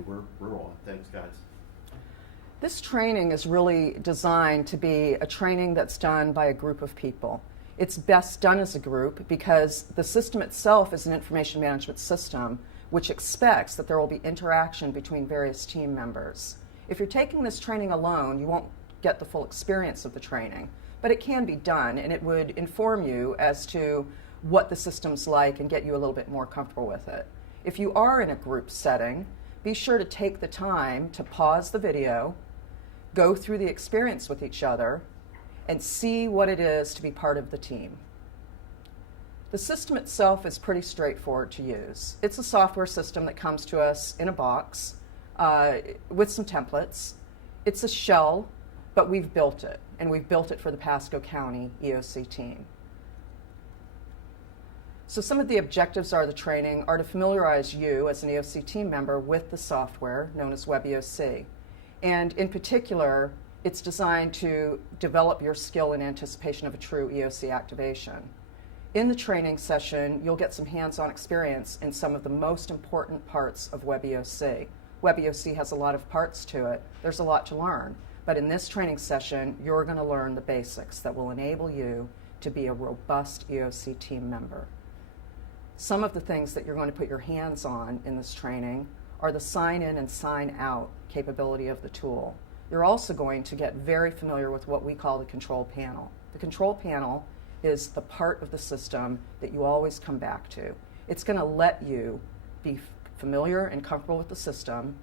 Okay, we're on. Thanks, guys. This training is really designed to be a training that's done by a group of people. It's best done as a group because the system itself is an information management system which expects that there will be interaction between various team members. If you're taking this training alone, you won't get the full experience of the training, but it can be done, and it would inform you as to what the system's like and get you a little bit more comfortable with it. If you are in a group setting, be sure to take the time to pause the video, go through the experience with each other, and see what it is to be part of the team. The system itself is pretty straightforward to use. It's a software system that comes to us in a box with some templates. It's a shell, but we've built it, and we've built it for the Pasco County EOC team. So some of the objectives of the training are to familiarize you as an EOC team member with the software known as WebEOC. And in particular, it's designed to develop your skill in anticipation of a true EOC activation. In the training session, you'll get some hands-on experience in some of the most important parts of WebEOC. WebEOC has a lot of parts to it. There's a lot to learn. But in this training session, you're going to learn the basics that will enable you to be a robust EOC team member. Some of the things that you're going to put your hands on in this training are the sign in and sign out capability of the tool. You're also going to get very familiar with what we call the control panel. The control panel is the part of the system that you always come back to. It's going to let you be familiar and comfortable with the system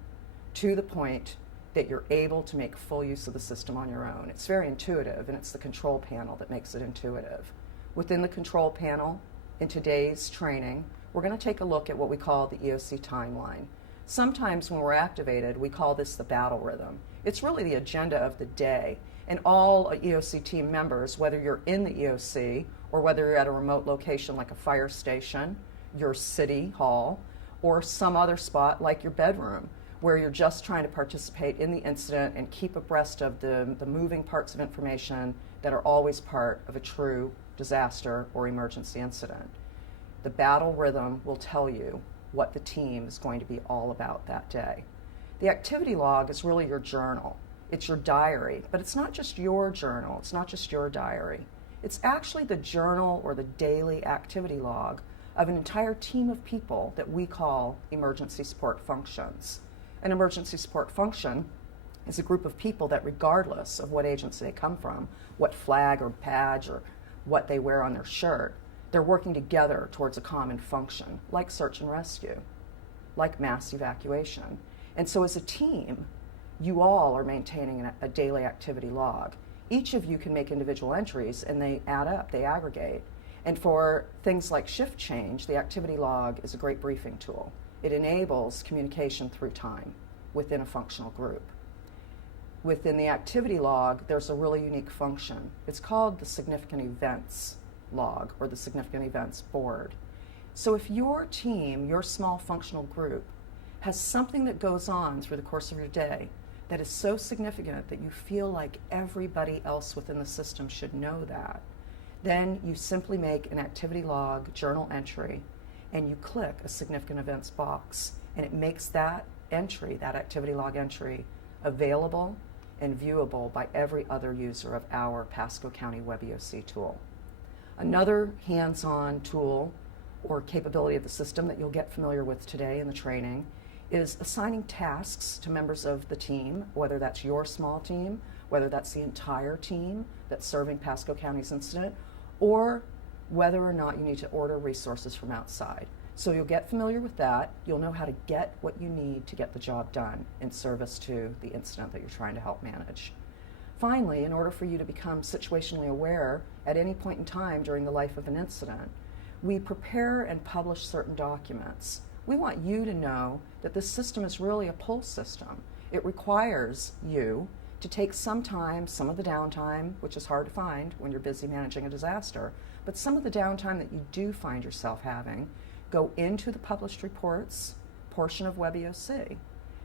to the point that you're able to make full use of the system on your own. It's very intuitive, and it's the control panel that makes it intuitive. Within the control panel, in today's training, we're going to take a look at what we call the EOC timeline. Sometimes when we're activated, we call this the battle rhythm. It's really the agenda of the day, and all EOC team members, whether you're in the EOC or whether you're at a remote location like a fire station, your city hall, or some other spot like your bedroom, where you're just trying to participate in the incident and keep abreast of the moving parts of information that are always part of a true disaster or emergency incident. The battle rhythm will tell you what the team is going to be all about that day. The activity log is really your journal. It's your diary, but it's not just your journal. It's not just your diary. It's actually the journal or the daily activity log of an entire team of people that we call emergency support functions. An emergency support function is a group of people that, regardless of what agency they come from, what flag or badge or what they wear on their shirt, they're working together towards a common function, like search and rescue, like mass evacuation. And so as a team, you all are maintaining a daily activity log. Each of you can make individual entries, and they add up, they aggregate. And for things like shift change, the activity log is a great briefing tool. It enables communication through time within a functional group. Within the activity log, there's a really unique function. It's called the significant events log or the significant events board. So if your team, your small functional group, has something that goes on through the course of your day that is so significant that you feel like everybody else within the system should know that, then you simply make an activity log journal entry and you click a significant events box, and it makes that entry, that activity log entry, available and viewable by every other user of our Pasco County WebEOC tool. Another hands-on tool or capability of the system that you'll get familiar with today in the training is assigning tasks to members of the team, whether that's your small team, whether that's the entire team that's serving Pasco County's incident, or whether or not you need to order resources from outside. So you'll get familiar with that. You'll know how to get what you need to get the job done in service to the incident that you're trying to help manage. Finally, in order for you to become situationally aware at any point in time during the life of an incident, we prepare and publish certain documents. We want you to know that this system is really a pull system. It requires you to take some time, some of the downtime, which is hard to find when you're busy managing a disaster, but some of the downtime that you do find yourself having, go into the published reports portion of WebEOC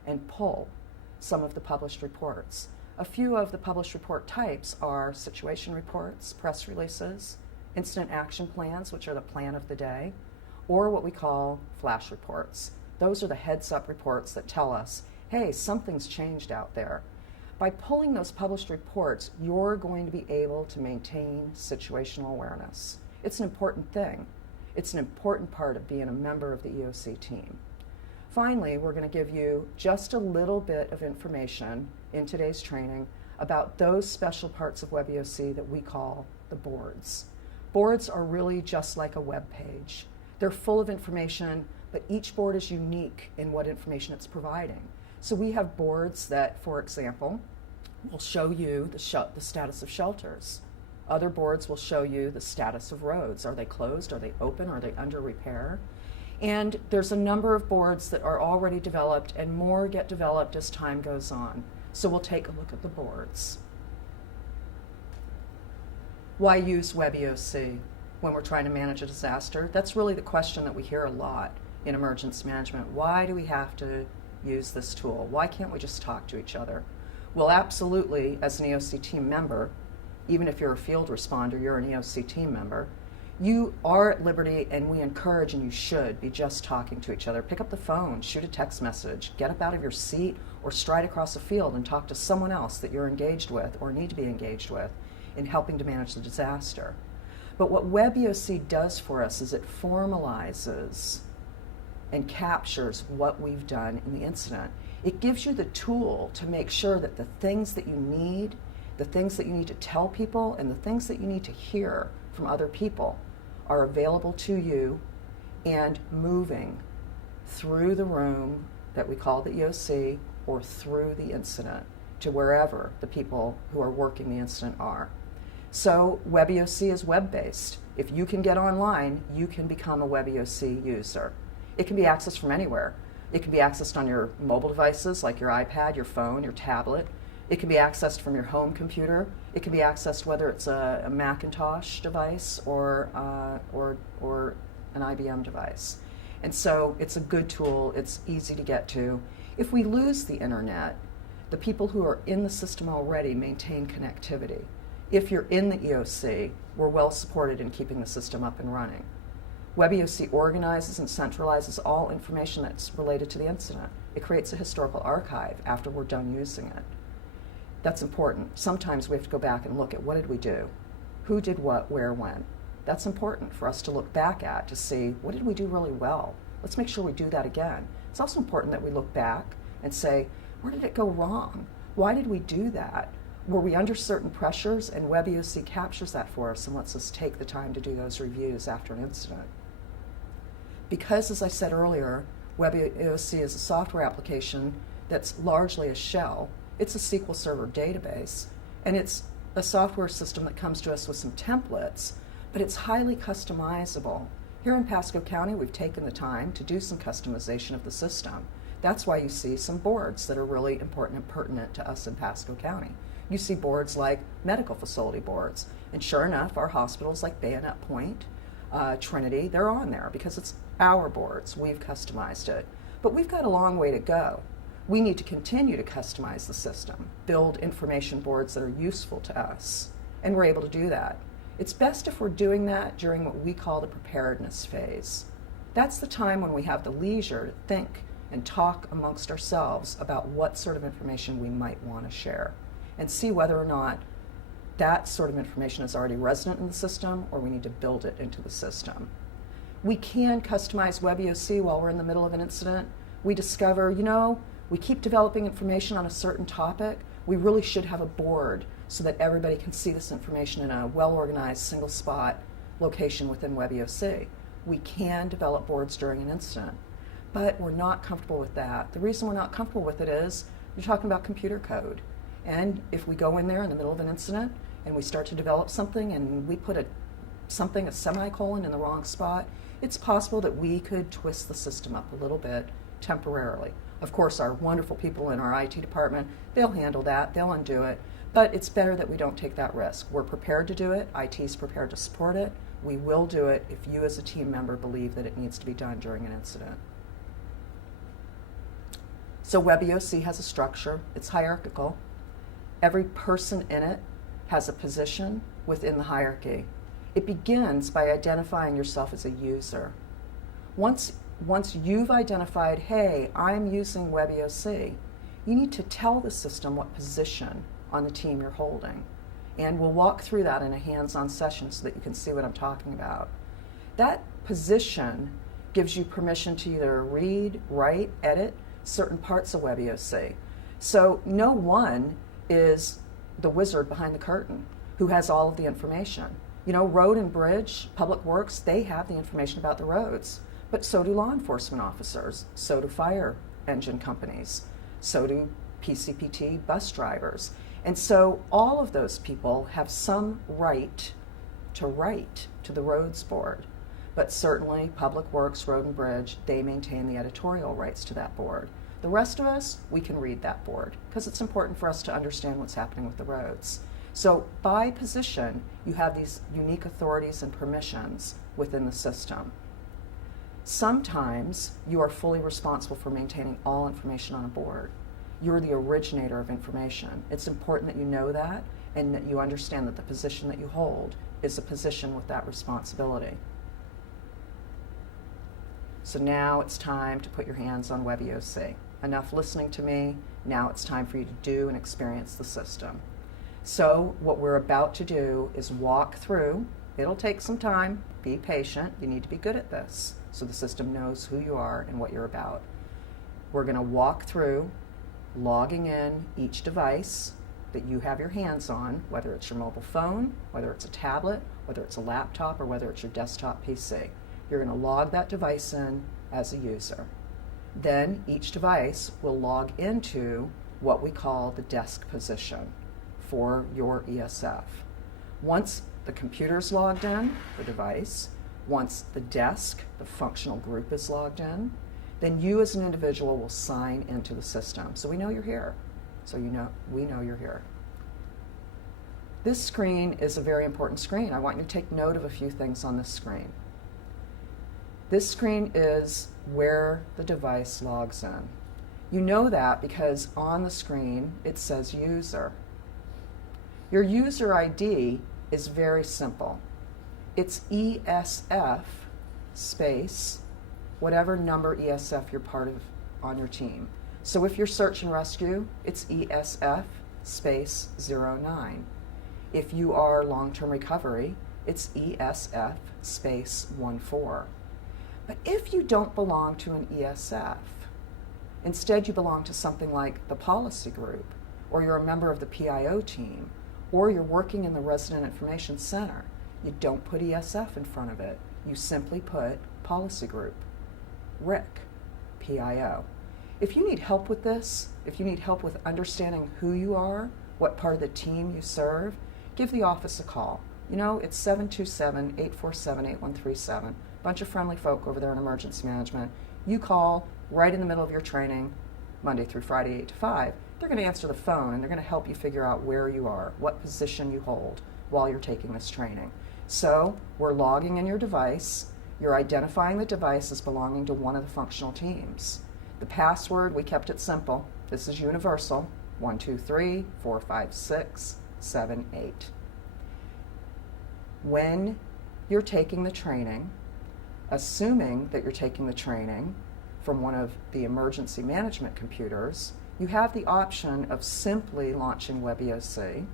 and pull some of the published reports. A few of the published report types are situation reports, press releases, incident action plans, which are the plan of the day, or what we call flash reports. Those are the heads-up reports that tell us, hey, something's changed out there. By pulling those published reports, you're going to be able to maintain situational awareness. It's an important thing. It's an important part of being a member of the EOC team. Finally, we're going to give you just a little bit of information in today's training about those special parts of WebEOC that we call the boards. Boards are really just like a web page. They're full of information, but each board is unique in what information it's providing. So we have boards that, for example, will show you the status of shelters. Other boards will show you the status of roads. Are they closed? Are they open? Are they under repair? And there's a number of boards that are already developed, and more get developed as time goes on. So we'll take a look at the boards. Why use WebEOC when we're trying to manage a disaster? That's really the question that we hear a lot in emergency management. Why do we have to use this tool? Why can't we just talk to each other? Well, absolutely, as an EOC team member, even if you're a field responder, you're an EOC team member, you are at liberty, and we encourage, and you should, be just talking to each other. Pick up the phone, shoot a text message, get up out of your seat, or stride across a field and talk to someone else that you're engaged with or need to be engaged with in helping to manage the disaster. But what WebEOC does for us is it formalizes and captures what we've done in the incident. It gives you the tool to make sure that the things that you need, the things that you need to tell people, and the things that you need to hear from other people are available to you and moving through the room that we call the EOC or through the incident to wherever the people who are working the incident are. So WebEOC is web-based. If you can get online, you can become a WebEOC user. It can be accessed from anywhere. It can be accessed on your mobile devices like your iPad, your phone, your tablet. It can be accessed from your home computer. It can be accessed whether it's a Macintosh device or an IBM device. And so it's a good tool. It's easy to get to. If we lose the internet, the people who are in the system already maintain connectivity. If you're in the EOC, we're well supported in keeping the system up and running. WebEOC organizes and centralizes all information that's related to the incident. It creates a historical archive after we're done using it. That's important. Sometimes we have to go back and look at what did we do? Who did what, where, when? That's important for us to look back at to see what did we do really well? Let's make sure we do that again. It's also important that we look back and say, where did it go wrong? Why did we do that? Were we under certain pressures? And WebEOC captures that for us and lets us take the time to do those reviews after an incident. Because, as I said earlier, WebEOC is a software application that's largely a shell. It's a SQL Server database, and it's a software system that comes to us with some templates, but it's highly customizable. Here in Pasco County, we've taken the time to do some customization of the system. That's why you see some boards that are really important and pertinent to us in Pasco County. You see boards like medical facility boards, and sure enough, our hospitals like Bayonet Point, Trinity, they're on there because it's our boards. We've customized it. But we've got a long way to go. We need to continue to customize the system, build information boards that are useful to us, and we're able to do that. It's best if we're doing that during what we call the preparedness phase. That's the time when we have the leisure to think and talk amongst ourselves about what sort of information we might want to share and see whether or not that sort of information is already resident in the system or we need to build it into the system. We can customize WebEOC while we're in the middle of an incident. We discover, we keep developing information on a certain topic. We really should have a board so that everybody can see this information in a well-organized, single-spot location within WebEOC. We can develop boards during an incident, but we're not comfortable with that. The reason we're not comfortable with it is you're talking about computer code. And if we go in there in the middle of an incident and we start to develop something and we put a semicolon in the wrong spot, it's possible that we could twist the system up a little bit temporarily. Of course, our wonderful people in our IT department, they'll handle that, they'll undo it, but it's better that we don't take that risk. We're prepared to do it, IT's prepared to support it, we will do it if you as a team member believe that it needs to be done during an incident. So WebEOC has a structure, it's hierarchical. Every person in it has a position within the hierarchy. It begins by identifying yourself as a user. Once once you've identified, hey, I'm using WebEOC, you need to tell the system what position on the team you're holding. And we'll walk through that in a hands-on session so that you can see what I'm talking about. That position gives you permission to either read, write, edit certain parts of WebEOC. So no one is the wizard behind the curtain who has all of the information. You know, road and bridge, public works, they have the information about the roads, but so do law enforcement officers, so do fire engine companies, so do PCPT bus drivers. And so all of those people have some right to write to the roads board, but certainly public works, road and bridge, they maintain the editorial rights to that board. The rest of us, we can read that board because it's important for us to understand what's happening with the roads. So by position, you have these unique authorities and permissions within the system. Sometimes you are fully responsible for maintaining all information on a board. You're the originator of information. It's important that you know that and that you understand that the position that you hold is a position with that responsibility. So now it's time to put your hands on WebEOC. Enough listening to me, now it's time for you to do and experience the system. So what we're about to do is walk through. It'll take some time, be patient, you need to be good at this so the system knows who you are and what you're about. We're going to walk through logging in each device that you have your hands on, whether it's your mobile phone, whether it's a tablet, whether it's a laptop, or whether it's your desktop PC. You're going to log that device in as a user. Then each device will log into what we call the desk position for your ESF. Once the computer's logged in, the device, once the desk, the functional group is logged in, then you as an individual will sign into the system. So we know you're here. So we know you're here. This screen is a very important screen. I want you to take note of a few things on this screen. This screen is where the device logs in. You know that because on the screen it says user. Your user ID is very simple. It's ESF space whatever number ESF you're part of on your team. So if you're search and rescue, it's ESF space 09. If you are long-term recovery, it's ESF space 14. But if you don't belong to an ESF, instead you belong to something like the policy group, or you're a member of the PIO team, or you're working in the Resident Information Center, you don't put ESF in front of it. You simply put policy group, RIC, PIO. If you need help with this, if you need help with understanding who you are, what part of the team you serve, give the office a call. You know, it's 727-847-8137. Bunch of friendly folk over there in emergency management. You call right in the middle of your training, Monday through Friday, 8 to 5. They're going to answer the phone and they're going to help you figure out where you are, what position you hold while you're taking this training. So we're logging in your device. You're identifying the device as belonging to one of the functional teams. The password, we kept it simple. This is universal, 123-456-78. When you're taking the training, assuming that you're taking the training from one of the emergency management computers, you have the option of simply launching WebEOC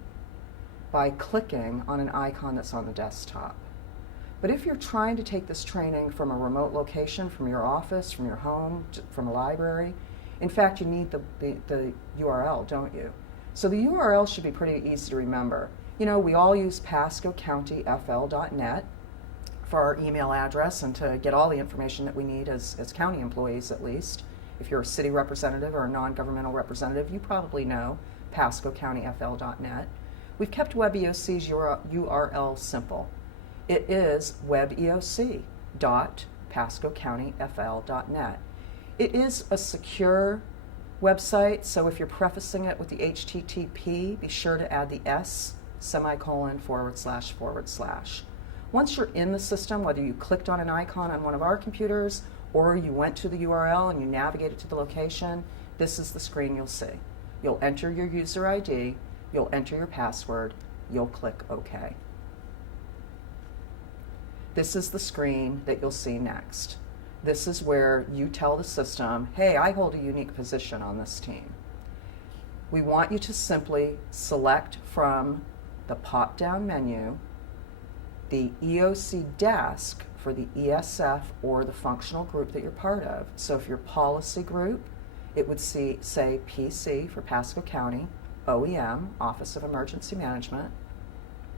by clicking on an icon that's on the desktop. But if you're trying to take this training from a remote location, from your office, from your home, from a library, in fact, you need the URL, don't you? So the URL should be pretty easy to remember. You know, we all use pascocountyfl.net for our email address and to get all the information that we need as county employees, at least. If you're a city representative or a non-governmental representative, you probably know pascocountyfl.net. We've kept WebEOC's URL simple. It is webeoc.pascocountyfl.net. It is a secure website, so if you're prefacing it with the HTTP, be sure to add the S // Once you're in the system, whether you clicked on an icon on one of our computers or you went to the URL and you navigated to the location, this is the screen you'll see. You'll enter your user ID, you'll enter your password, you'll click OK. This is the screen that you'll see next. This is where you tell the system, hey, I hold a unique position on this team. We want you to simply select from the pop-down menu the EOC desk for the ESF or the functional group that you're part of. So if you're policy group, it would say PC for Pasco County, OEM, Office of Emergency Management,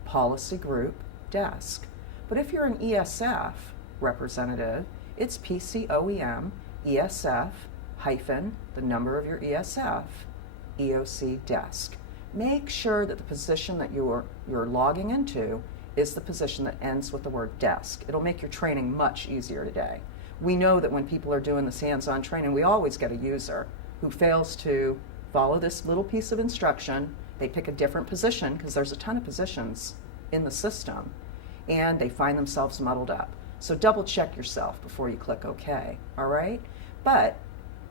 policy group, desk. But if you're an ESF representative, it's PC OEM, ESF, hyphen, the number of your ESF, EOC desk. Make sure that the position that you're logging into is the position that ends with the word desk. It'll make your training much easier today. We know that when people are doing this hands-on training, we always get a user who fails to follow this little piece of instruction. They pick a different position because there's a ton of positions in the system, and they find themselves muddled up. So double check yourself before you click OK, all right? But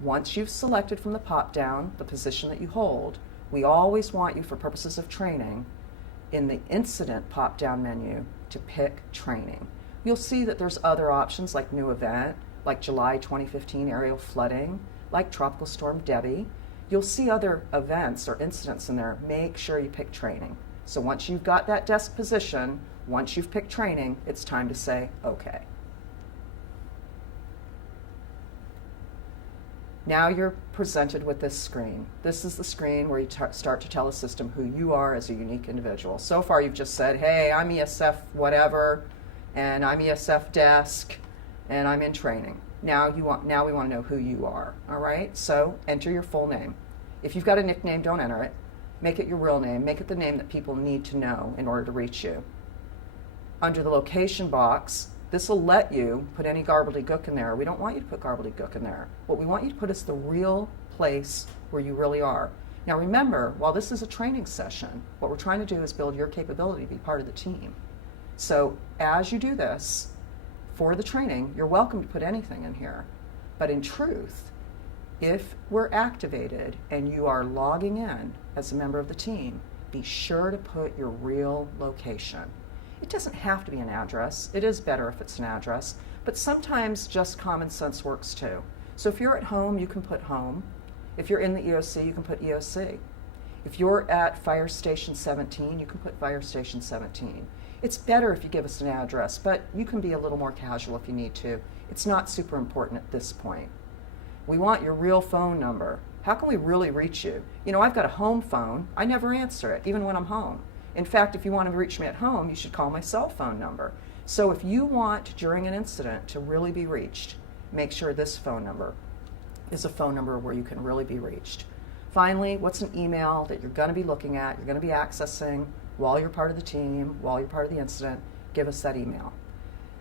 once you've selected from the pop-down the position that you hold, we always want you, for purposes of training, in the incident pop-down menu to pick training. You'll see that there's other options like new event, like July 2015 aerial flooding, like Tropical Storm Debbie. You'll see other events or incidents in there. Make sure you pick training. So once you've got that desk position, once you've picked training, it's time to say OK. Now you're presented with this screen. This is the screen where you start to tell the system who you are as a unique individual. So far you've just said, hey, I'm ESF whatever, and I'm ESF desk, and I'm in training. Now we want to know who you are, all right? So enter your full name. If you've got a nickname, don't enter it. Make it your real name. Make it the name that people need to know in order to reach you. Under the location box, this will let you put any gobbledygook in there. We don't want you to put gobbledygook in there. What we want you to put is the real place where you really are. Now remember, while this is a training session, what we're trying to do is build your capability to be part of the team. So as you do this, for the training, you're welcome to put anything in here. But in truth, if we're activated and you are logging in as a member of the team, be sure to put your real location. It doesn't have to be an address. It is better if it's an address, but sometimes just common sense works too. So if you're at home, you can put home. If you're in the EOC, you can put EOC. If you're at Fire Station 17, you can put Fire Station 17. It's better if you give us an address, but you can be a little more casual if you need to. It's not super important at this point. We want your real phone number. How can we really reach you? You know, I've got a home phone. I never answer it, even when I'm home. In fact, if you want to reach me at home, you should call my cell phone number. So if you want, during an incident, to really be reached, make sure this phone number is a phone number where you can really be reached. Finally, what's an email that you're going to be looking at, you're going to be accessing while you're part of the team, while you're part of the incident? Give us that email.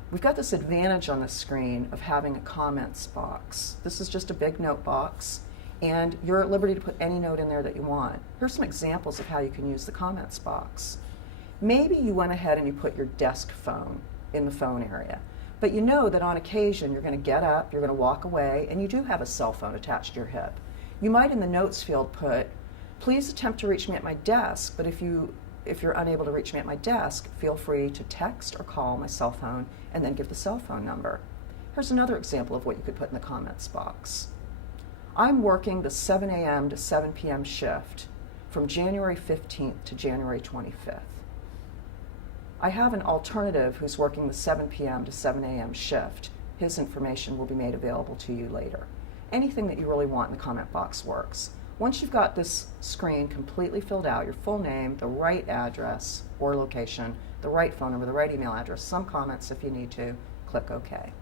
We've got this advantage on the screen of having a comments box. This is just a big note box, and you're at liberty to put any note in there that you want. Here's some examples of how you can use the comments box. Maybe you went ahead and you put your desk phone in the phone area, but you know that on occasion you're going to get up, you're going to walk away, and you do have a cell phone attached to your hip. You might in the notes field put, please attempt to reach me at my desk, but if you're unable to reach me at my desk, feel free to text or call my cell phone and then give the cell phone number. Here's another example of what you could put in the comments box. I'm working the 7 a.m. to 7 p.m. shift from January 15th to January 25th. I have an alternative who's working the 7 p.m. to 7 a.m. shift. His information will be made available to you later. Anything that you really want in the comment box works. Once you've got this screen completely filled out, your full name, the right address or location, the right phone number, the right email address, some comments if you need to, click OK.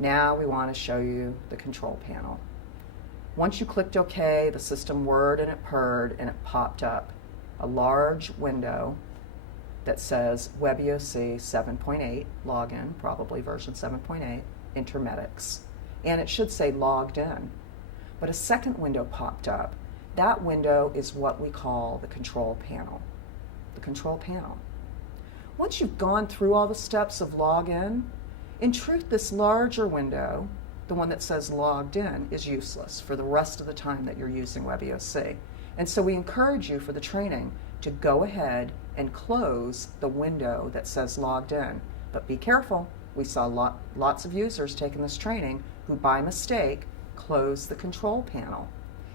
Now we want to show you the control panel. Once you clicked OK, the system whirred and it purred and it popped up a large window that says WebEOC 7.8, login, probably version 7.8, Intermedics. And it should say logged in. But a second window popped up. That window is what we call the control panel. The control panel. Once you've gone through all the steps of login, in truth, this larger window, the one that says logged in, is useless for the rest of the time that you're using WebEOC. And so we encourage you for the training to go ahead and close the window that says logged in. But be careful, We saw lots of users taking this training who, by mistake, close the control panel.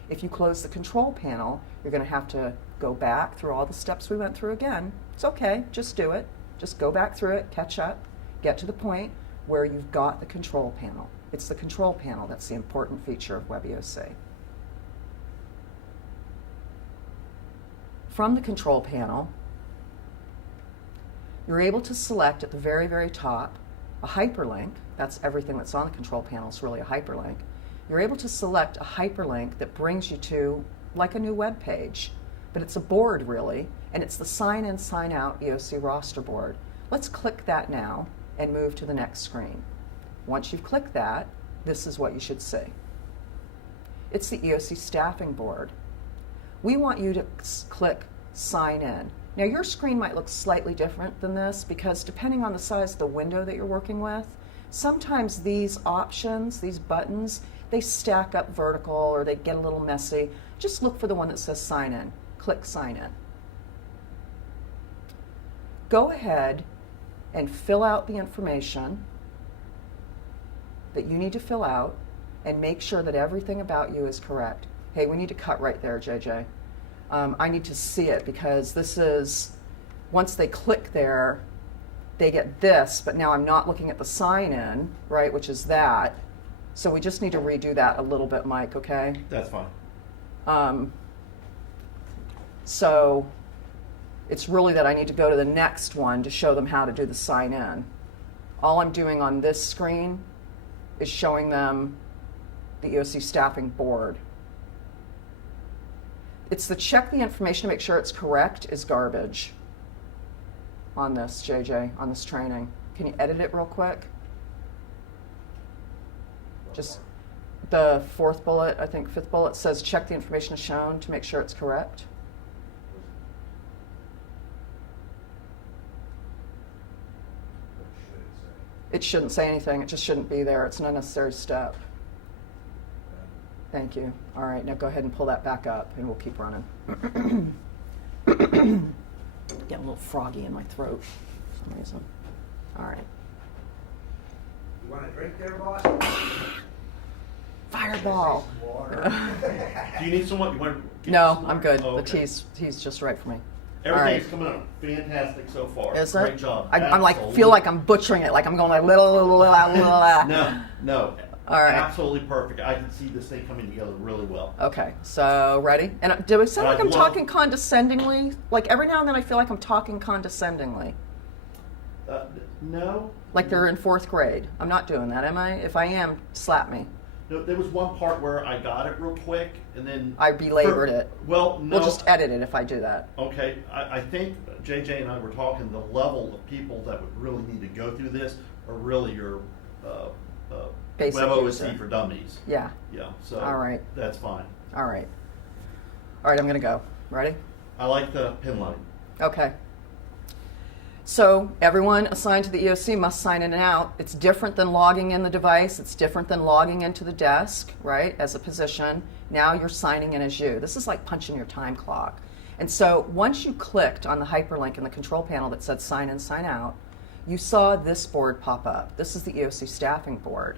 If you close the control panel, you're going to have to go back through all the steps we went through again. It's okay, just do it. Just go back through it, catch up, get to the point where you've got the control panel. It's the control panel that's the important feature of WebEOC. From the control panel, you're able to select at the very, very top a hyperlink. That's everything that's on the control panel is really a hyperlink. You're able to select a hyperlink that brings you to like a new web page, but it's a board really, and it's the sign in, sign out EOC roster board. Let's click that now and move to the next screen. Once you've clicked that, this is what you should see. It's the EOC staffing board. We want you to click sign in. Now your screen might look slightly different than this because depending on the size of the window that you're working with, sometimes these options, these buttons, they stack up vertical or they get a little messy. Just look for the one that says sign in. Click sign in. Go ahead and fill out the information that you need to fill out and make sure that everything about you is correct. Hey, we need to cut right there, JJ. I need to see it because this is, once they click there, they get this, but now I'm not looking at the sign in, right, which is that. So we just need to redo that a little bit, Mike, okay? That's fine. So it's really that I need to go to the next one to show them how to do the sign in. All I'm doing on this screen is showing them the EOC staffing board. It's the check the information to make sure it's correct is garbage on this, JJ, on this training. Can you edit it real quick? Just the fourth bullet, I think fifth bullet says check the information is shown to make sure it's correct. It shouldn't say anything. It just shouldn't be there. It's an unnecessary step. Thank you. All right, now go ahead and pull that back up, and we'll keep running. Getting a little froggy in my throat for some reason. All right. You want a drink there, boss? Fireball. Do you need someone? You want to get No, some I'm water? good. Oh, The okay. tea's just right for me. Everything's coming out fantastic so far. Is it? Great job. I'm like feel like I'm butchering it, like I'm going like little. No. All right. Absolutely perfect. I can see this thing coming together really well. Okay, so ready? And do it sound like I'm love- talking condescendingly? Like every now and then I feel like I'm talking condescendingly. No. Like they're in fourth grade. I'm not doing that, am I? If I am, slap me. No, there was one part where I got it real quick, and then I belabored it. Well, no. We'll just edit it if I do that. Okay, I think JJ and I were talking. The level of people that would really need to go through this are really your Basic WebOC user. for dummies. Yeah. Yeah. So All right. that's fine. All right. All right, I'm going to go. Ready? I like the pin line. Okay. So everyone assigned to the EOC must sign in and out. It's different than logging in the device. It's different than logging into the desk, right, as a position. Now you're signing in as you. This is like punching your time clock. And so once you clicked on the hyperlink in the control panel that said sign in, sign out, you saw this board pop up. This is the EOC staffing board.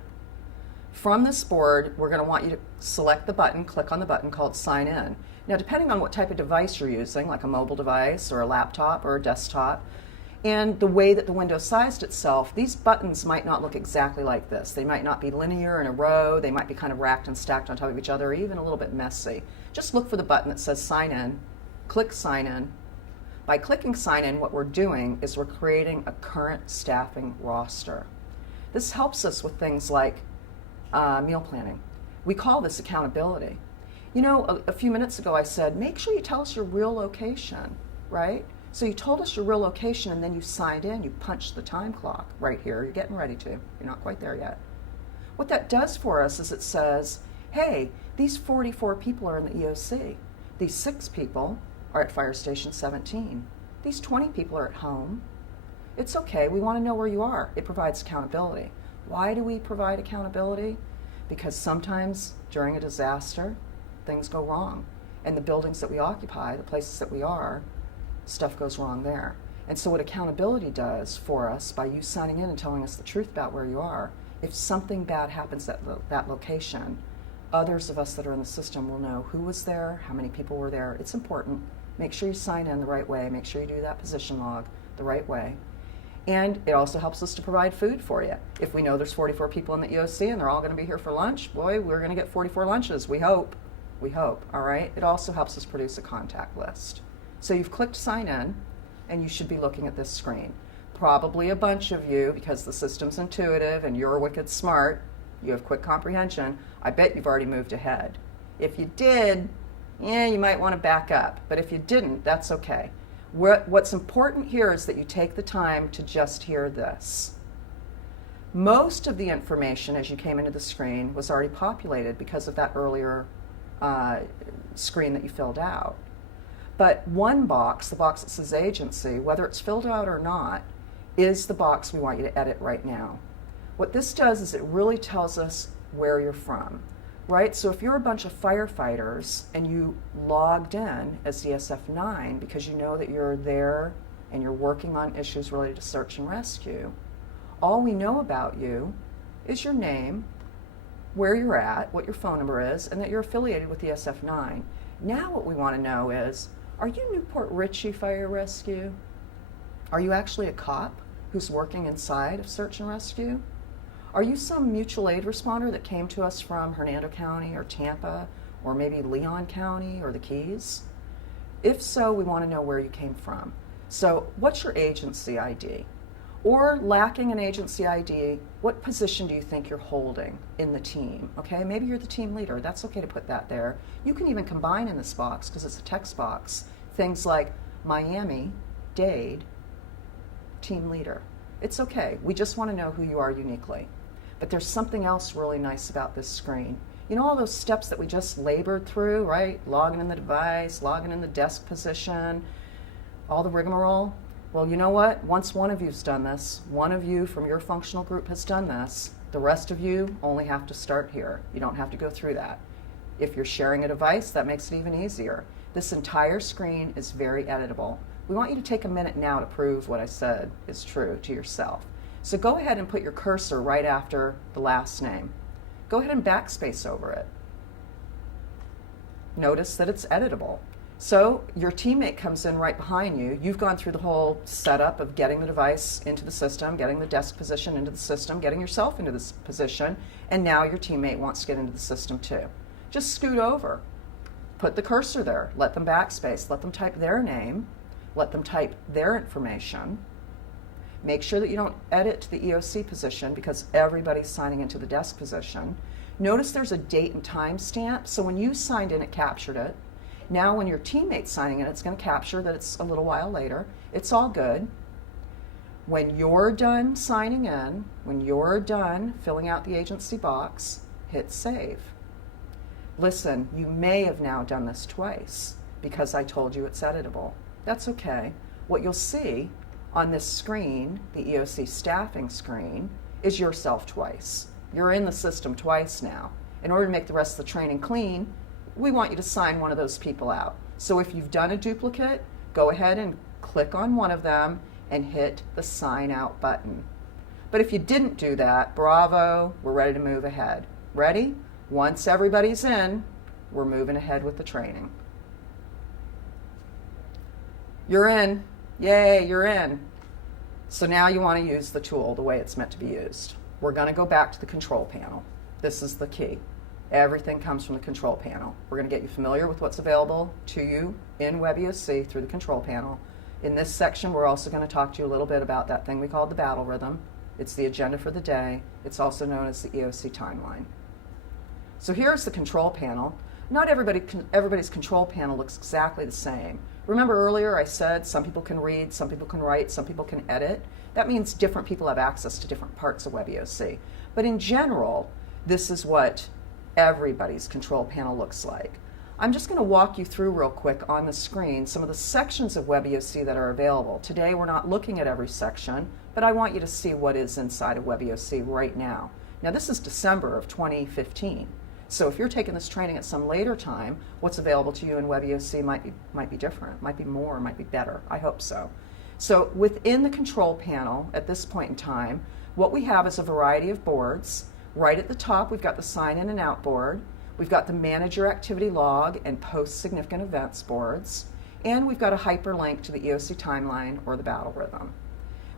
From this board, we're going to want you to select the button, click on the button called sign in. Now, depending on what type of device you're using, like a mobile device or a laptop or a desktop, and the way that the window sized itself, these buttons might not look exactly like this. They might not be linear in a row. They might be kind of racked and stacked on top of each other, or even a little bit messy. Just look for the button that says sign in, click sign in. By clicking sign in, what we're doing is we're creating a current staffing roster. This helps us with things like meal planning. We call this accountability. You know, a few minutes ago I said, make sure you tell us your real location, right? So you told us your real location and then you signed in, you punched the time clock right here. You're getting ready to. You're not quite there yet. What that does for us is it says, hey, these 44 people are in the EOC. These 6 people are at Fire Station 17. These 20 people are at home. It's okay. We want to know where you are. It provides accountability. Why do we provide accountability? Because sometimes during a disaster, things go wrong. And the buildings that we occupy, the places that we are, stuff goes wrong there. And so what accountability does for us, by you signing in and telling us the truth about where you are, if something bad happens at that location, others of us that are in the system will know who was there, how many people were there. It's important. Make sure you sign in the right way. Make sure you do that position log the right way. And it also helps us to provide food for you. If we know there's 44 people in the EOC and they're all going to be here for lunch, boy, we're going to get 44 lunches. We hope. We hope, all right? It also helps us produce a contact list. So you've clicked sign in, and you should be looking at this screen. Probably a bunch of you, because the system's intuitive and you're wicked smart, you have quick comprehension, I bet you've already moved ahead. If you did, yeah, you might want to back up. But if you didn't, that's okay. What's important here is that you take the time to just hear this. Most of the information as you came into the screen was already populated because of that earlier screen that you filled out. But one box, the box that says agency, whether it's filled out or not, is the box we want you to edit right now. What this does is it really tells us where you're from, right? So if you're a bunch of firefighters and you logged in as DSF-9 because you know that you're there and you're working on issues related to search and rescue, all we know about you is your name, where you're at, what your phone number is, and that you're affiliated with DSF-9. Now what we want to know is, are you Newport Richey Fire Rescue? Are you actually a cop who's working inside of search and rescue? Are you some mutual aid responder that came to us from Hernando County or Tampa or maybe Leon County or the Keys? If so, we want to know where you came from. So what's your agency ID? Or lacking an agency ID, what position do you think you're holding in the team? Okay, maybe you're the team leader. That's okay to put that there. You can even combine in this box, because it's a text box, things like Miami-Dade team leader. It's okay. We just want to know who you are uniquely. But there's something else really nice about this screen. You know all those steps that we just labored through, right? Logging in the device, logging in the desk position, all the rigmarole? Well, you know what? Once one of you's done this, one of you from your functional group has done this, the rest of you only have to start here. You don't have to go through that. If you're sharing a device, that makes it even easier. This entire screen is very editable. We want you to take a minute now to prove what I said is true to yourself. So go ahead and put your cursor right after the last name. Go ahead and backspace over it. Notice that it's editable. So your teammate comes in right behind you. You've gone through the whole setup of getting the device into the system, getting the desk position into the system, getting yourself into this position, and now your teammate wants to get into the system too. Just scoot over. Put the cursor there. Let them backspace. Let them type their name. Let them type their information. Make sure that you don't edit to the EOC position because everybody's signing into the desk position. Notice there's a date and time stamp, so when you signed in, it captured it. Now when your teammate's signing in, it's going to capture that it's a little while later. It's all good. When you're done signing in, when you're done filling out the agency box, hit save. Listen, you may have now done this twice because I told you it's editable. That's okay. What you'll see on this screen, the EOC staffing screen, is yourself twice. You're in the system twice now. In order to make the rest of the training clean, we want you to sign one of those people out. So if you've done a duplicate, go ahead and click on one of them and hit the sign out button. But if you didn't do that, bravo, we're ready to move ahead. Ready? Once everybody's in, we're moving ahead with the training. You're in. Yay, you're in. So now you want to use the tool the way it's meant to be used. We're going to go back to the control panel. This is the key. Everything comes from the control panel. We're going to get you familiar with what's available to you in WebEOC through the control panel. In this section, we're also going to talk to you a little bit about that thing we call the battle rhythm. It's the agenda for the day. It's also known as the EOC timeline. So here's the control panel. Not everybody's control panel looks exactly the same. Remember earlier I said some people can read, some people can write, some people can edit. That means different people have access to different parts of WebEOC. But in general, this is what everybody's control panel looks like. I'm just going to walk you through real quick on the screen some of the sections of WebEOC that are available. Today we're not looking at every section, but I want you to see what is inside of WebEOC right now. Now this is December of 2015. So if you're taking this training at some later time, what's available to you in WebEOC might be different, might be more, might be better. I hope so. So within the control panel at this point in time, what we have is a variety of boards. Right at the top, we've got the sign in and out board. We've got the manager activity log and post significant events boards. And we've got a hyperlink to the EOC timeline or the battle rhythm.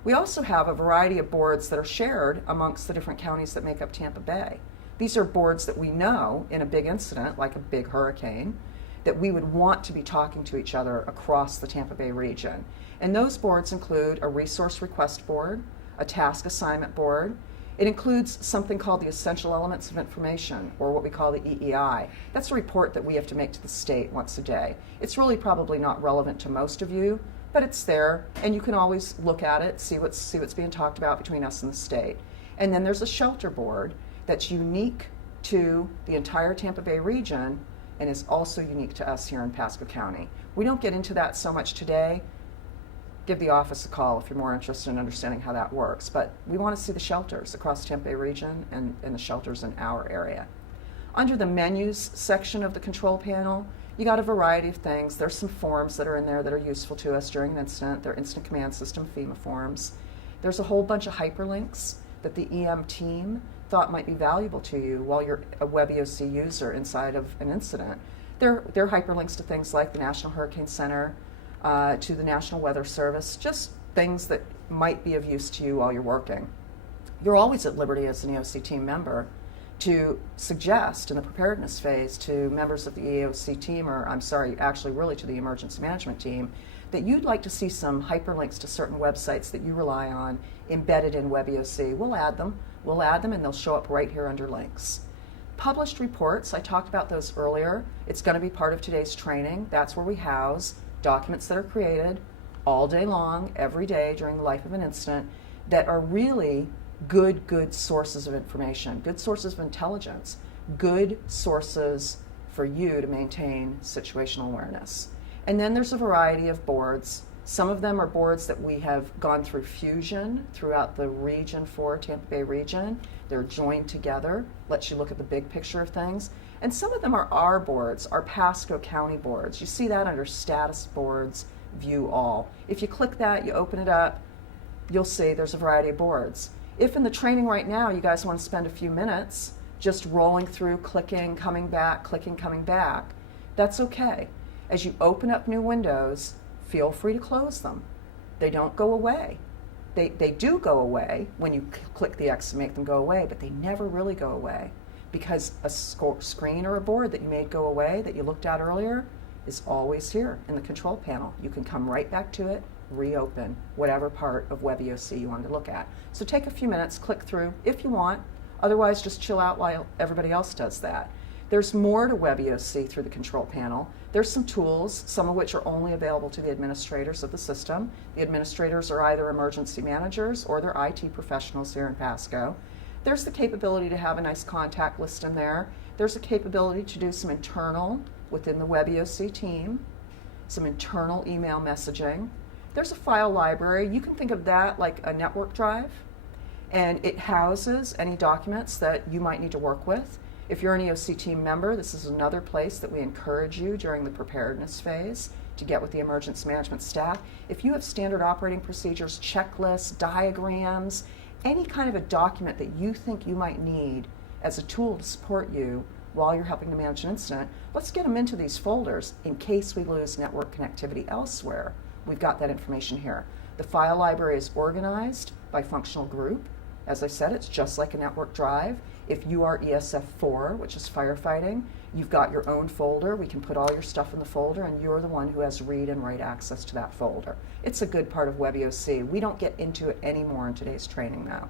We also have a variety of boards that are shared amongst the different counties that make up Tampa Bay. These are boards that we know in a big incident, like a big hurricane, that we would want to be talking to each other across the Tampa Bay region. And those boards include a resource request board, a task assignment board. It includes something called the Essential Elements of Information, or what we call the EEI. That's a report that we have to make to the state once a day. It's really probably not relevant to most of you, but it's there, and you can always look at it, see what's being talked about between us and the state. And then there's a shelter board that's unique to the entire Tampa Bay region and is also unique to us here in Pasco County. We don't get into that so much today. Give the office a call if you're more interested in understanding how that works. But we want to see the shelters across the Tampa Bay region and the shelters in our area. Under the menus section of the control panel, you got a variety of things. There's some forms that are in there that are useful to us during an incident. They're Incident Command System FEMA forms. There's a whole bunch of hyperlinks that the EM team thought might be valuable to you while you're a WebEOC user inside of an incident. They're hyperlinks to things like the National Hurricane Center, to the National Weather Service, just things that might be of use to you while you're working. You're always at liberty as an EOC team member to suggest in the preparedness phase to members of the EOC team, or I'm sorry, actually really to the emergency management team, that you'd like to see some hyperlinks to certain websites that you rely on embedded in WebEOC. We'll add them and they'll show up right here under links. Published reports, I talked about those earlier. It's going to be part of today's training. That's where we house documents that are created all day long, every day during the life of an incident that are really good sources of information, good sources of intelligence, good sources for you to maintain situational awareness. And then there's a variety of boards. Some of them are boards that we have gone through fusion throughout the Region 4, Tampa Bay region. They're joined together, lets you look at the big picture of things. And some of them are our boards, our Pasco County boards. You see that under Status Boards, View All. If you click that, you open it up, you'll see there's a variety of boards. If in the training right now you guys want to spend a few minutes just rolling through, clicking, coming back, clicking, coming back, that's okay. As you open up new windows, feel free to close them. They don't go away. They do go away when you click the X to make them go away, but they never really go away because a screen or a board that you made go away that you looked at earlier is always here in the control panel. You can come right back to it, reopen whatever part of WebEOC you wanted to look at. So take a few minutes, click through if you want. Otherwise, just chill out while everybody else does that. There's more to WebEOC through the control panel. There's some tools, some of which are only available to the administrators of the system. The administrators are either emergency managers or they're IT professionals here in Pasco. There's the capability to have a nice contact list in there. There's a capability to do some internal within the WebEOC team, some internal email messaging. There's a file library. You can think of that like a network drive, and it houses any documents that you might need to work with. If you're an EOC team member, this is another place that we encourage you during the preparedness phase to get with the emergency management staff. If you have standard operating procedures, checklists, diagrams, any kind of a document that you think you might need as a tool to support you while you're helping to manage an incident, let's get them into these folders in case we lose network connectivity elsewhere. We've got that information here. The file library is organized by functional group. As I said, it's just like a network drive. If you are ESF4, which is firefighting, you've got your own folder. We can put all your stuff in the folder, and you're the one who has read and write access to that folder. It's a good part of WebEOC. We don't get into it anymore in today's training now.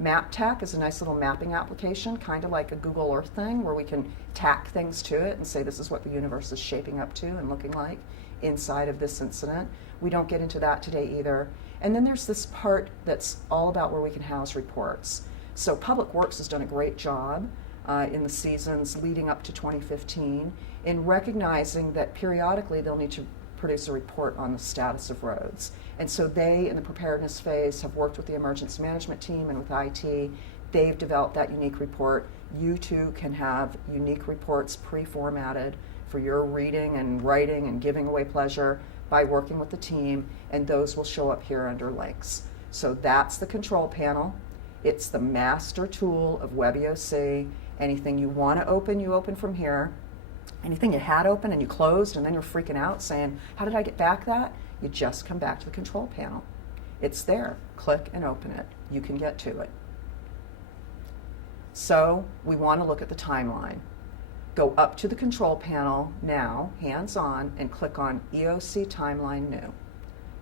MapTac is a nice little mapping application, kind of like a Google Earth thing, where we can tack things to it and say this is what the universe is shaping up to and looking like inside of this incident. We don't get into that today either. And then there's this part that's all about where we can house reports. So Public Works has done a great job in the seasons leading up to 2015 in recognizing that periodically they'll need to produce a report on the status of roads. And so they, in the preparedness phase, have worked with the emergency management team and with IT. They've developed that unique report. you too can have unique reports pre-formatted for your reading and writing and giving away pleasure by working with the team, and those will show up here under links. So that's the control panel. It's the master tool of WebEOC. Anything you want to open, you open from here. Anything you had open and you closed and then you're freaking out saying, how did I get back that? You just come back to the control panel. It's there. Click and open it. You can get to it. So we want to look at the timeline. Go up to the control panel now, hands on, and click on EOC Timeline New.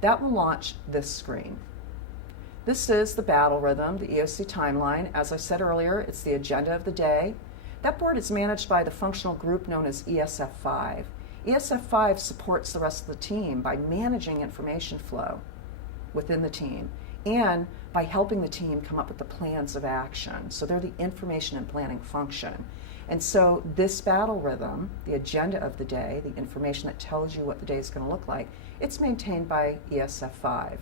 That will launch this screen. This is the battle rhythm, the EOC timeline. As I said earlier, it's the agenda of the day. That board is managed by the functional group known as ESF5. ESF5 supports the rest of the team by managing information flow within the team and by helping the team come up with the plans of action. So they're the information and planning function. And so this battle rhythm, the agenda of the day, the information that tells you what the day is going to look like, it's maintained by ESF5.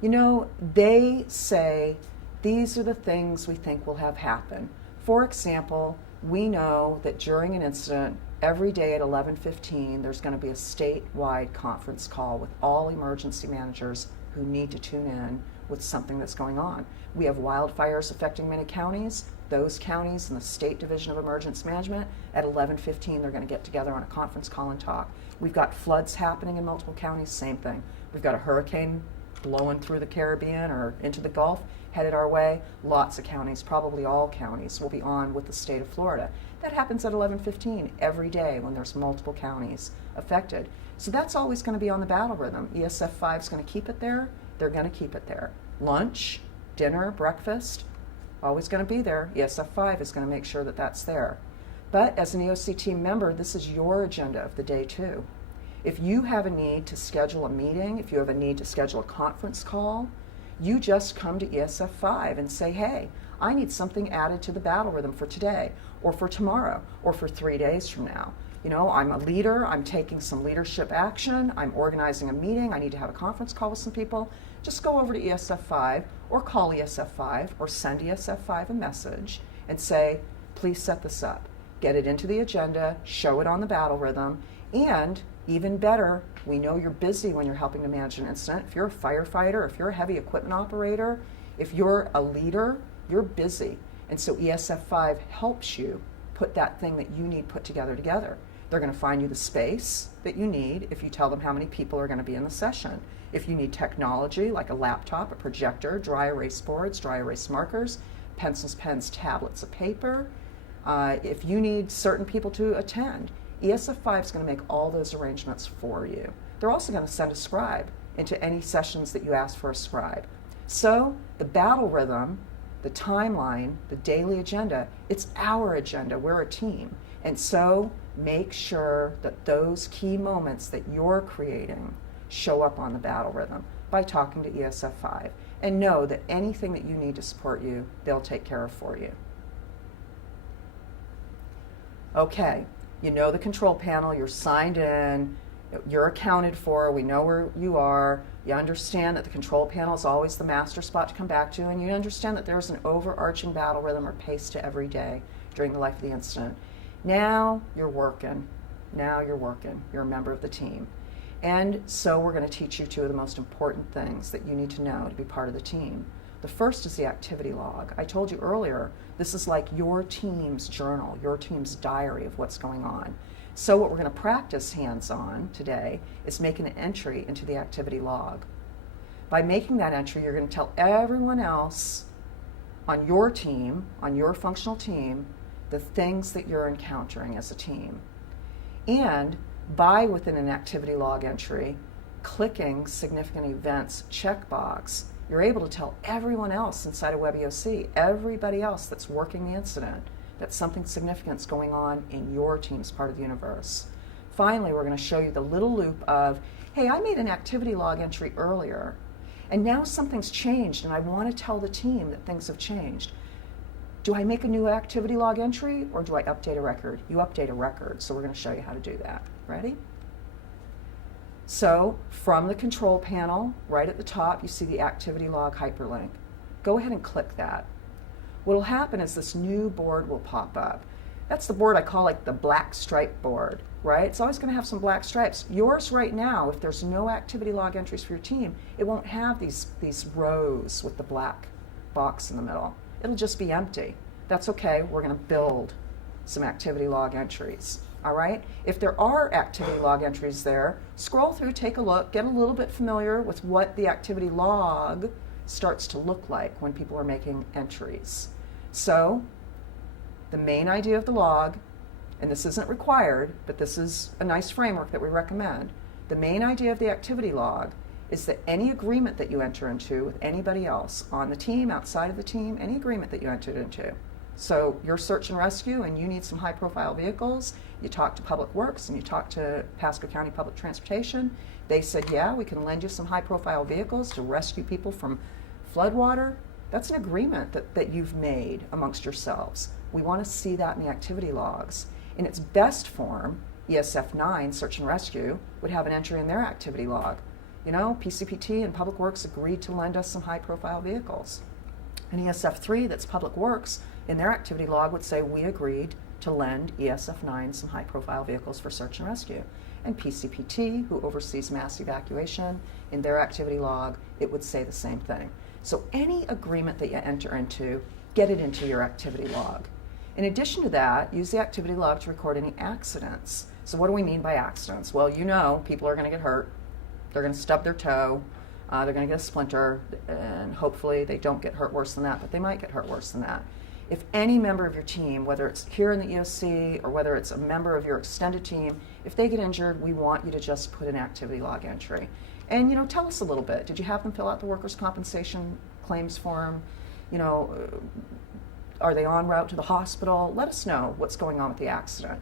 You know, they say these are the things we think will have happen. For example, we know that during an incident, every day at 11:15, there's going to be a statewide conference call with all emergency managers who need to tune in with something that's going on. We have wildfires affecting many counties. Those counties in the State Division of Emergency Management, at 11:15, they're going to get together on a conference call and talk. We've got floods happening in multiple counties, same thing. We've got a hurricane blowing through the Caribbean or into the Gulf, headed our way. Lots of counties, probably all counties, will be on with the state of Florida. That happens at 11:15 every day when there's multiple counties affected. So that's always going to be on the battle rhythm. ESF5 is going to keep it there. They're going to keep it there. Lunch, dinner, breakfast, always going to be there. ESF5 is going to make sure that that's there. But as an EOC team member, this is your agenda of the day too. If you have a need to schedule a meeting, if you have a need to schedule a conference call, you just come to ESF5 and say, hey, I need something added to the battle rhythm for today, or for tomorrow, or for 3 days from now. You know, I'm a leader, I'm taking some leadership action, I'm organizing a meeting, I need to have a conference call with some people. Just go over to ESF5 or call ESF5 or send ESF5 a message and say, please set this up. Get it into the agenda, show it on the battle rhythm, and even better, we know you're busy when you're helping to manage an incident. If you're a firefighter, if you're a heavy equipment operator, if you're a leader, you're busy. And so ESF5 helps you put that thing that you need put together. They're going to find you the space that you need if you tell them how many people are going to be in the session. If you need technology like a laptop, a projector, dry erase boards, dry erase markers, pencils, pens, tablets of paper, if you need certain people to attend, ESF5 is going to make all those arrangements for you. They're also going to send a scribe into any sessions that you ask for a scribe. So the battle rhythm, the timeline, the daily agenda, it's our agenda. We're a team. And so make sure that those key moments that you're creating show up on the battle rhythm by talking to ESF5. And know that anything that you need to support you, they'll take care of for you. Okay, you know the control panel, you're signed in, you're accounted for, we know where you are, you understand that the control panel is always the master spot to come back to, and you understand that there's an overarching battle rhythm or pace to every day during the life of the incident. Now you're working. You're a member of the team. And so we're going to teach you two of the most important things that you need to know to be part of the team. The first is the activity log. I told you earlier, this is like your team's journal, your team's diary of what's going on. So what we're going to practice hands-on today is making an entry into the activity log. By making that entry, you're going to tell everyone else on your team, on your functional team, the things that you're encountering as a team. And by, within an activity log entry, clicking significant events checkbox, you're able to tell everyone else inside of WebEOC, everybody else that's working the incident, that something significant is going on in your team's part of the universe. Finally, we're going to show you the little loop of, hey, I made an activity log entry earlier, and now something's changed, and I want to tell the team that things have changed. Do I make a new activity log entry, or do I update a record? You update a record, so we're going to show you how to do that. Ready? So from the control panel, right at the top, you see the activity log hyperlink. Go ahead and click that. What'll happen is this new board will pop up. That's the board I call like the black stripe board, right? It's always going to have some black stripes. Yours right now, if there's no activity log entries for your team, it won't have these rows with the black box in the middle. It'll just be empty. That's okay. We're going to build some activity log entries. All right? If there are activity log entries there, scroll through, take a look, get a little bit familiar with what the activity log starts to look like when people are making entries. So, the main idea of the log, and this isn't required, but this is a nice framework that we recommend. The main idea of the activity log is that any agreement that you enter into with anybody else on the team, outside of the team, any agreement that you entered into. So you're search and rescue and you need some high profile vehicles, you talk to Public Works and you talk to Pasco County Public Transportation. They said, yeah, we can lend you some high profile vehicles to rescue people from floodwater. That's an agreement that you've made amongst yourselves. We want to see that in the activity logs. In its best form, ESF 9, Search and Rescue, would have an entry in their activity log. You know, PCPT and Public Works agreed to lend us some high-profile vehicles. And ESF 3, that's Public Works, in their activity log would say, we agreed to lend ESF 9 some high-profile vehicles for search and rescue. And PCPT, who oversees mass evacuation, in their activity log, it would say the same thing. So any agreement that you enter into, get it into your activity log. In addition to that, use the activity log to record any accidents. So what do we mean by accidents? Well, you know people are going to get hurt. They're going to stub their toe. They're going to get a splinter. And hopefully they don't get hurt worse than that, but they might get hurt worse than that. If any member of your team, whether it's here in the EOC or whether it's a member of your extended team, if they get injured, we want you to just put an activity log entry. And, you know, tell us a little bit. Did you have them fill out the workers' compensation claims form? You know, are they en route to the hospital? Let us know what's going on with the accident.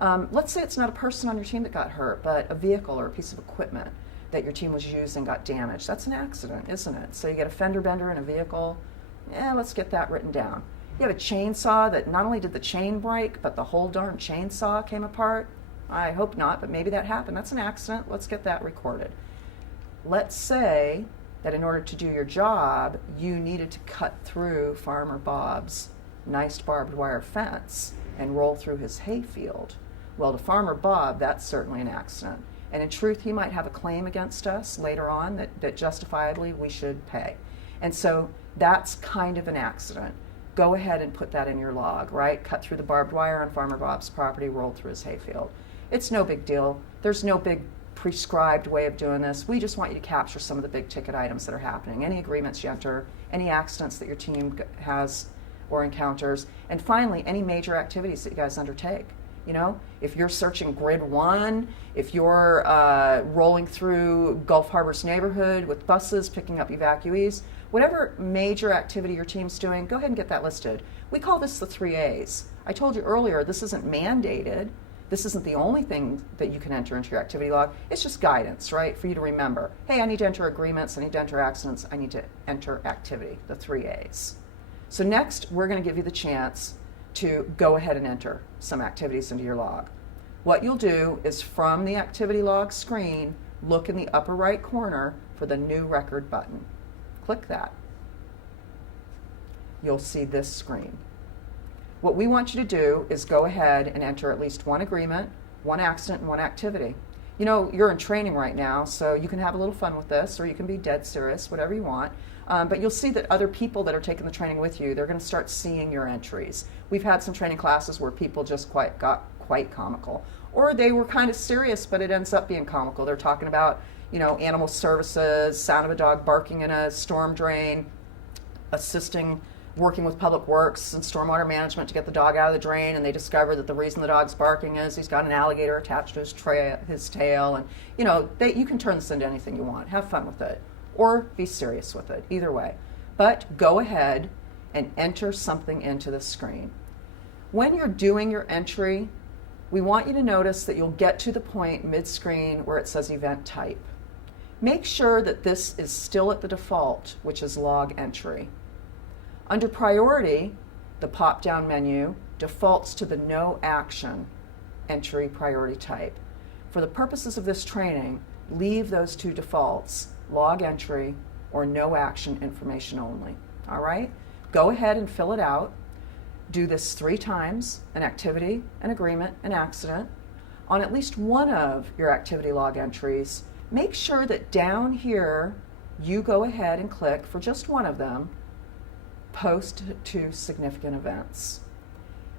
Let's say it's not a person on your team that got hurt, but a vehicle or a piece of equipment that your team was using got damaged. That's an accident, isn't it? So you get a fender bender in a vehicle. Yeah, let's get that written down. You have a chainsaw that not only did the chain break, but the whole darn chainsaw came apart. I hope not, but maybe that happened. That's an accident. Let's get that recorded. Let's say that in order to do your job, you needed to cut through Farmer Bob's nice barbed wire fence and roll through his hayfield. Well, to Farmer Bob, that's certainly an accident. And in truth, he might have a claim against us later on that justifiably we should pay. And so that's kind of an accident. Go ahead and put that in your log, right? Cut through the barbed wire on Farmer Bob's property, rolled through his hayfield. It's no big deal. There's no big prescribed way of doing this. We just want you to capture some of the big ticket items that are happening, any agreements you enter, any accidents that your team has or encounters, and finally, any major activities that you guys undertake. You know, if you're searching Grid 1, if you're rolling through Gulf Harbor's neighborhood with buses, picking up evacuees, whatever major activity your team's doing, go ahead and get that listed. We call this the 3 A's. I told you earlier, this isn't mandated. This isn't the only thing that you can enter into your activity log. It's just guidance, right, for you to remember. Hey, I need to enter agreements, I need to enter accidents, I need to enter activity, the 3 A's. So next, we're going to give you the chance to go ahead and enter some activities into your log. What you'll do is from the activity log screen, look in the upper right corner for the new record button. Click that. You'll see this screen. What we want you to do is go ahead and enter at least one agreement, one accident, and one activity. You know, you're in training right now, so you can have a little fun with this, or you can be dead serious, whatever you want. But you'll see that other people that are taking the training with you, they're going to start seeing your entries. We've had some training classes where people just got quite comical. Or they were kind of serious, but it ends up being comical. They're talking about, you know, animal services, sound of a dog barking in a storm drain, working with Public Works and stormwater management to get the dog out of the drain, and they discover that the reason the dog's barking is he's got an alligator attached to his tail. And, you know, you can turn this into anything you want. Have fun with it. Or be serious with it, either way. But go ahead and enter something into the screen. When you're doing your entry, we want you to notice that you'll get to the point mid-screen where it says event type. Make sure that this is still at the default, which is log entry. Under priority, the pop-down menu defaults to the no action entry priority type. For the purposes of this training, leave those two defaults, log entry or no action information only. All right? go ahead and fill it out. Do this 3 times, an activity, an agreement, an accident. On at least one of your activity log entries, make sure that down here you go ahead and click for just one of them, post to significant events.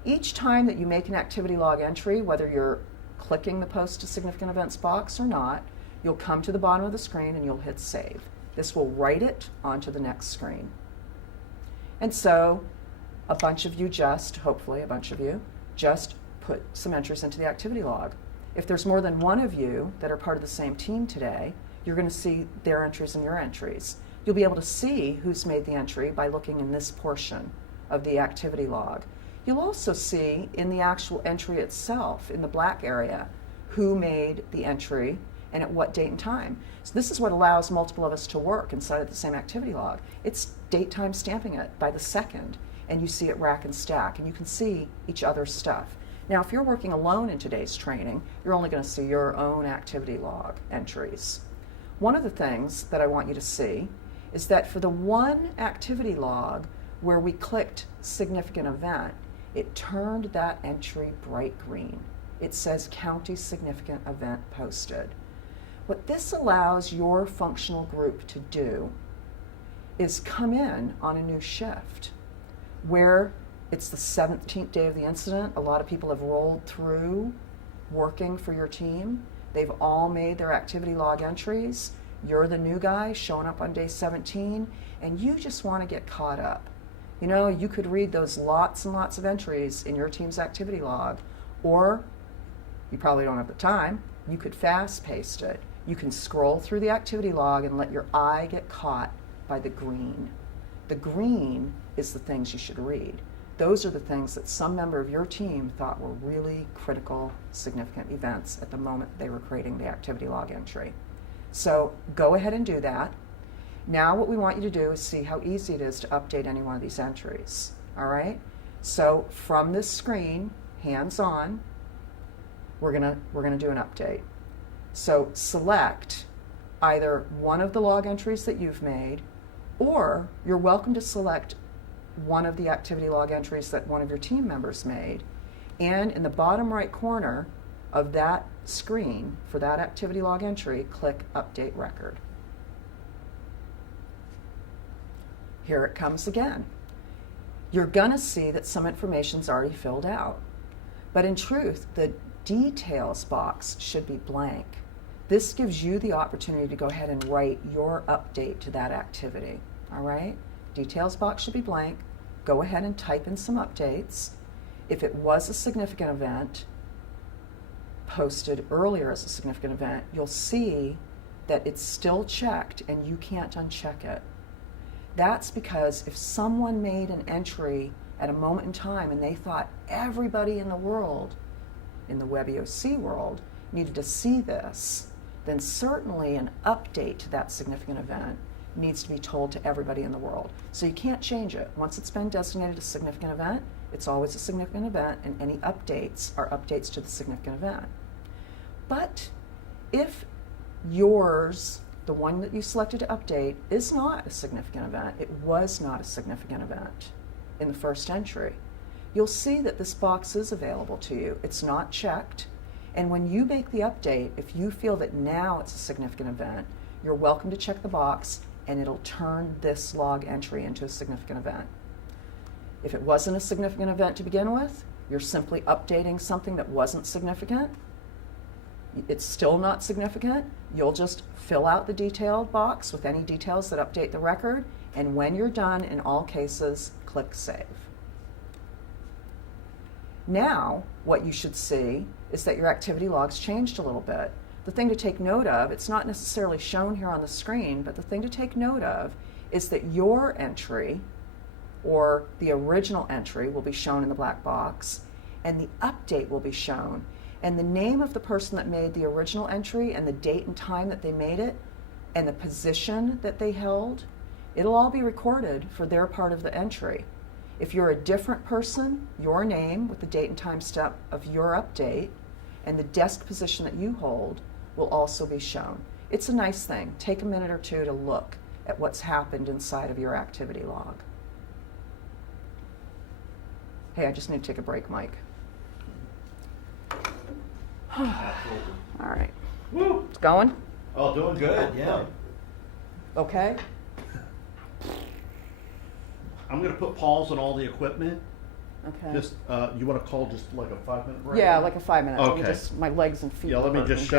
Each time that you make an activity log entry, whether you're clicking the post to significant events box or not, you'll come to the bottom of the screen and you'll hit save. This will write it onto the next screen. And so a bunch of you hopefully a bunch of you, just put some entries into the activity log. If there's more than one of you that are part of the same team today, you're going to see their entries and your entries. You'll be able to see who's made the entry by looking in this portion of the activity log. You'll also see in the actual entry itself, in the black area, who made the entry and at what date and time. So this is what allows multiple of us to work inside of the same activity log. It's date time stamping it by the second, and you see it rack and stack, and you can see each other's stuff. Now, if you're working alone in today's training, you're only going to see your own activity log entries. One of the things that I want you to see is that for the one activity log where we clicked significant event, it turned that entry bright green. It says County Significant Event Posted. What this allows your functional group to do is come in on a new shift where it's the 17th day of the incident. A lot of people have rolled through working for your team. They've all made their activity log entries. You're the new guy showing up on day 17, and you just want to get caught up. You know, you could read those lots and lots of entries in your team's activity log, or you probably don't have the time. You could fast paste it. You can scroll through the activity log and let your eye get caught by the green. The green is the things you should read. Those are the things that some member of your team thought were really critical, significant events at the moment they were creating the activity log entry. So go ahead and do that. Now what we want you to do is see how easy it is to update any one of these entries. All right? So from this screen, hands-on, we're gonna do an update. So select either one of the log entries that you've made, or you're welcome to select one of the activity log entries that one of your team members made, and in the bottom right corner of that screen for that activity log entry, click Update Record. Here it comes again. You're gonna see that some information's already filled out, but in truth, the details box should be blank. This gives you the opportunity to go ahead and write your update to that activity, all right? Details box should be blank. Go ahead and type in some updates. If it was a significant event, posted earlier as a significant event, you'll see that it's still checked and you can't uncheck it. That's because if someone made an entry at a moment in time and they thought everybody in the world, in the Web EOC world, needed to see this, then certainly an update to that significant event needs to be told to everybody in the world. So you can't change it. Once it's been designated a significant event, it's always a significant event, and any updates are updates to the significant event. But if yours, the one that you selected to update, is not a significant event, it was not a significant event in the first entry, you'll see that this box is available to you. It's not checked. And when you make the update, if you feel that now it's a significant event, you're welcome to check the box and it'll turn this log entry into a significant event. If it wasn't a significant event to begin with, you're simply updating something that wasn't significant. It's still not significant. You'll just fill out the detailed box with any details that update the record, and when you're done, in all cases, click Save. Now, what you should see is that your activity log's changed a little bit. The thing to take note of, it's not necessarily shown here on the screen, but the thing to take note of is that your entry, or the original entry, will be shown in the black box, and the update will be shown. And the name of the person that made the original entry, and the date and time that they made it, and the position that they held, it'll all be recorded for their part of the entry. If you're a different person, your name with the date and time step of your update and the desk position that you hold will also be shown. It's a nice thing. Take a minute or two to look at what's happened inside of your activity log. Hey, I just need to take a break, Mike. Absolutely. All right. Woo! It's going? Oh, doing good, yeah. Okay. I'm gonna put pause on all the equipment. Okay. Just, you wanna call just like a 5-minute break? Yeah, like a 5 minutes. Let me Okay. just, my legs and feet. Yeah, let me hurt just shut